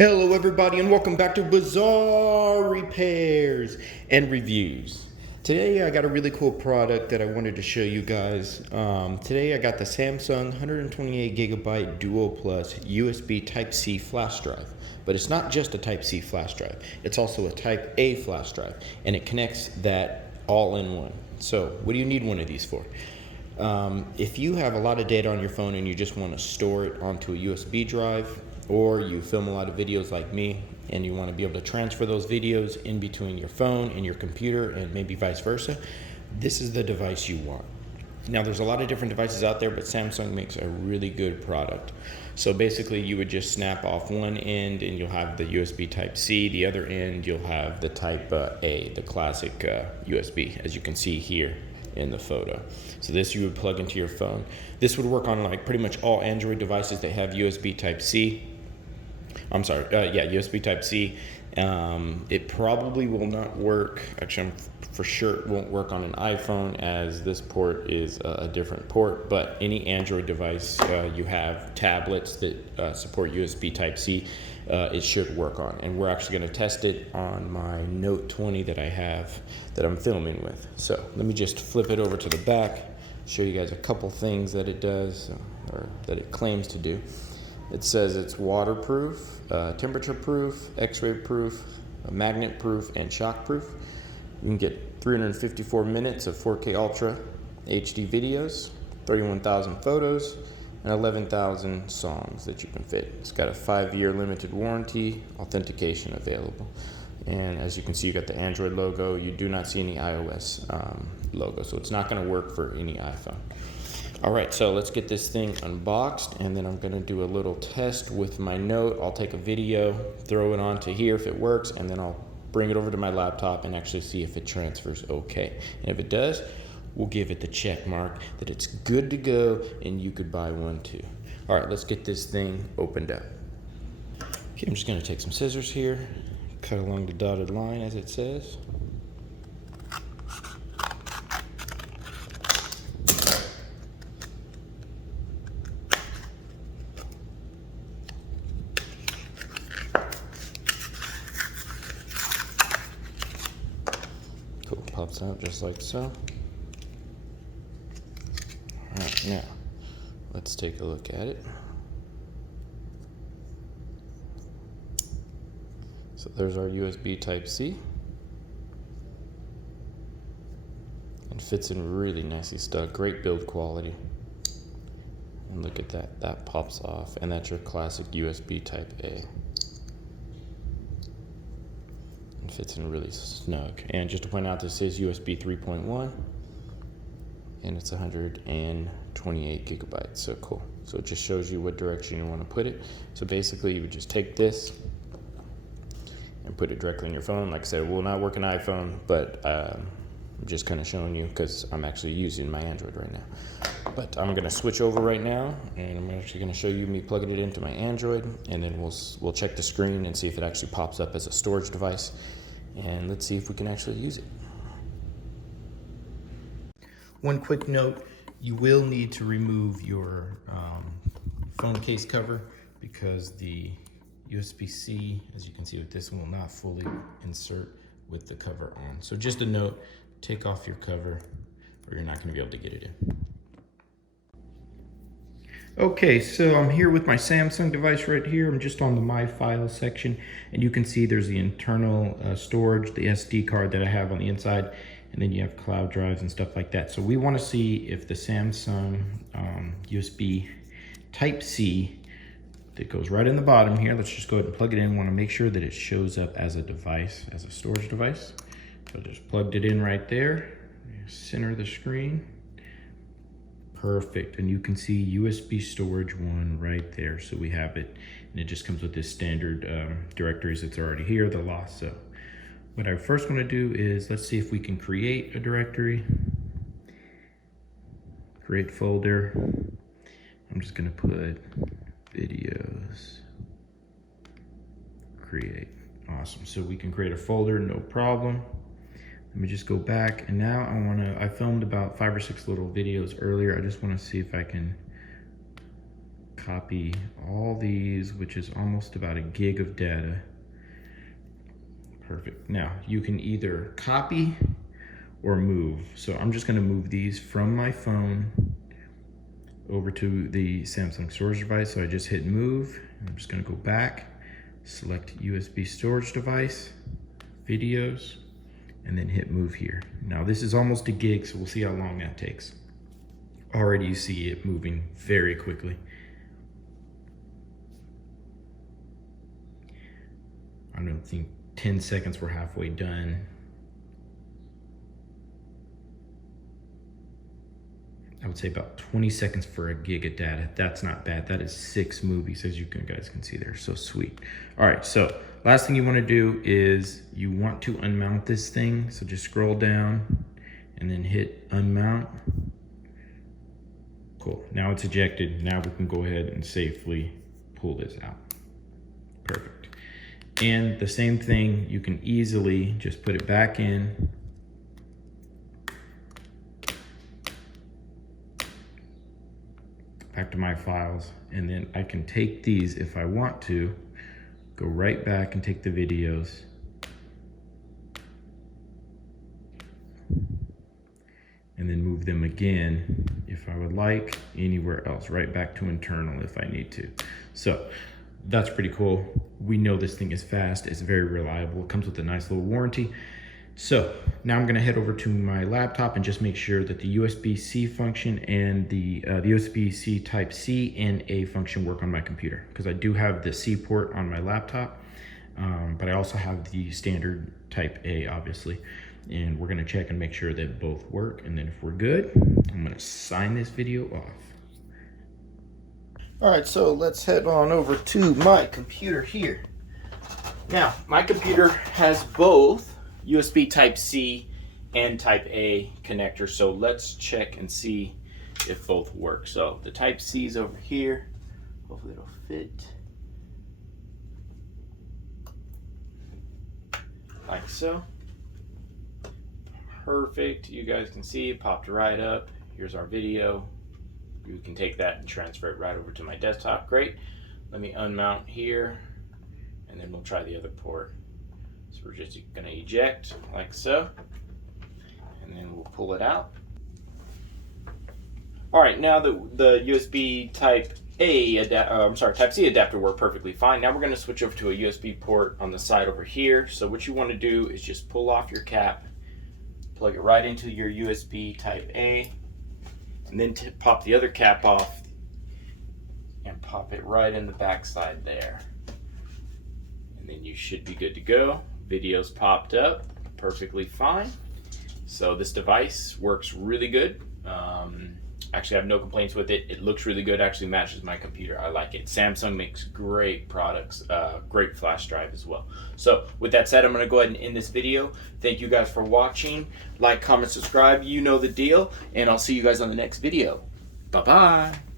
Hello everybody and welcome back to Bazzar Repairs and Reviews. Today I got a really cool product that I wanted to show you guys. Today I got the Samsung 128GB Duo Plus USB Type-C flash drive. But it's not just a Type-C flash drive, it's also a Type-A flash drive, and it connects that all in one. So what do you need one of these for? If you have a lot of data on your phone and you just want to store it onto a USB drive, or you film a lot of videos like me and you want to be able to transfer those videos in between your phone and your computer and maybe vice versa, this is the device you want. Now there's a lot of different devices out there, but Samsung makes a really good product. So basically you would just snap off one end and you'll have the USB Type-C, the other end you'll have the Type-A, the classic USB, as you can see here in the photo. So this you would plug into your phone. This would work on like pretty much all Android devices that have USB Type-C. USB Type-C. It probably will not work, actually for sure it won't work on an iPhone, as this port is a different port, but any Android device you have, tablets that support USB Type-C, it should work on. And we're actually going to test it on my Note 20 that I have that I'm filming with. So let me just flip it over to the back, show you guys a couple things that it does, or that it claims to do. It says it's waterproof, temperature proof, x-ray proof, magnet proof, and shock proof. You can get 354 minutes of 4K Ultra HD videos, 31,000 photos, and 11,000 songs that you can fit. It's got a 5-year limited warranty, authentication available. And as you can see, you got the Android logo. You do not see any iOS logo, so it's not going to work for any iPhone. All right, so let's get this thing unboxed, and then I'm going to do a little test with my Note. I'll take a video, throw it onto here if it works, and then I'll bring it over to my laptop and actually see if it transfers okay. And if it does, we'll give it the check mark that it's good to go and you could buy one too. All right, let's get this thing opened up. Okay, I'm just going to take some scissors here, cut along the dotted line as it says. Cool, pops out just like so. All right, now let's take a look at it. So there's our USB Type-C. It fits in really nicely stuck, great build quality. And look at that, that pops off, and that's your classic USB Type-A. It fits in really snug. And just to point out, this is USB 3.1, and it's 128 gigabytes, so cool. So it just shows you what direction you want to put it. So basically you would just take this and put it directly in your phone. Like I said, it will not work on iPhone, but I'm just kind of showing you because I'm actually using my Android right now. But I'm going to switch over right now, and I'm actually going to show you me plugging it into my Android, and then we'll check the screen and see if it actually pops up as a storage device, and let's see if we can actually use it. One quick note, you will need to remove your phone case cover because the USB-C, as you can see with this one, will not fully insert with the cover on. So just a note, take off your cover or you're not going to be able to get it in. Okay, so I'm here with my Samsung device right here. I'm just on the My Files section, and you can see there's the internal storage, the SD card that I have on the inside, and then you have cloud drives and stuff like that. So we want to see if the Samsung USB Type-C that goes right in the bottom here, let's just go ahead and plug it in. We want to make sure that it shows up as a device, as a storage device. So I just plugged it in right there, center of the screen. Perfect, and you can see USB storage 1 right there. So we have it, and it just comes with this standard directories that's already here, the loss. So what I first want to do is, let's see if we can create a directory. Create folder. I'm just going to put videos. Create. Awesome. So we can create a folder, no problem. Let me just go back, and now I filmed about 5 or 6 little videos earlier. I just want to see if I can copy all these, which is almost about a gig of data. Perfect. Now you can either copy or move. So I'm just gonna move these from my phone over to the Samsung storage device. So I just hit move. I'm just gonna go back, select USB storage device, videos, and then hit move here. Now this is almost a gig, so we'll see how long that takes. Already you see it moving very quickly. I don't think 10 seconds, we're halfway done. I would say about 20 seconds for a gig of data. That's not bad. That is 6 movies, as you guys can see there. So sweet. All right, so last thing you want to do is you want to unmount this thing. So just scroll down and then hit unmount. Cool. Now it's ejected. Now we can go ahead and safely pull this out. Perfect. And the same thing, you can easily just put it back in. Back to my files. And then I can take these if I want to, go right back and take the videos. And then move them again, if I would like, anywhere else, right back to internal if I need to. So that's pretty cool. We know this thing is fast, it's very reliable, it comes with a nice little warranty. So now I'm gonna head over to my laptop and just make sure that the USB-C function and the USB-C Type-C and A function work on my computer, because I do have the C port on my laptop, but I also have the standard Type-A, obviously. And we're gonna check and make sure that both work. And then if we're good, I'm gonna sign this video off. All right, so let's head on over to my computer here. Now, my computer has both USB Type-C and Type-A connectors, so let's check and see if both work. So the Type-C is over here. Hopefully it'll fit. Like so. Perfect. You guys can see it popped right up. Here's our video. You can take that and transfer it right over to my desktop. Great. Let me unmount here, and then we'll try the other port. So we're just going to eject like so, and then we'll pull it out. All right, now the USB Type-C adapter worked perfectly fine. Now we're going to switch over to a USB port on the side over here. So what you want to do is just pull off your cap, plug it right into your USB Type-A, and then pop the other cap off and pop it right in the back side there. And then you should be good to go. Video's popped up perfectly fine. So this device works really good. Actually, I have no complaints with it. It looks really good, actually matches my computer. I like it. Samsung makes great products, great flash drive as well. So with that said, I'm gonna go ahead and end this video. Thank you guys for watching. Like, comment, subscribe, you know the deal, and I'll see you guys on the next video. Bye-bye.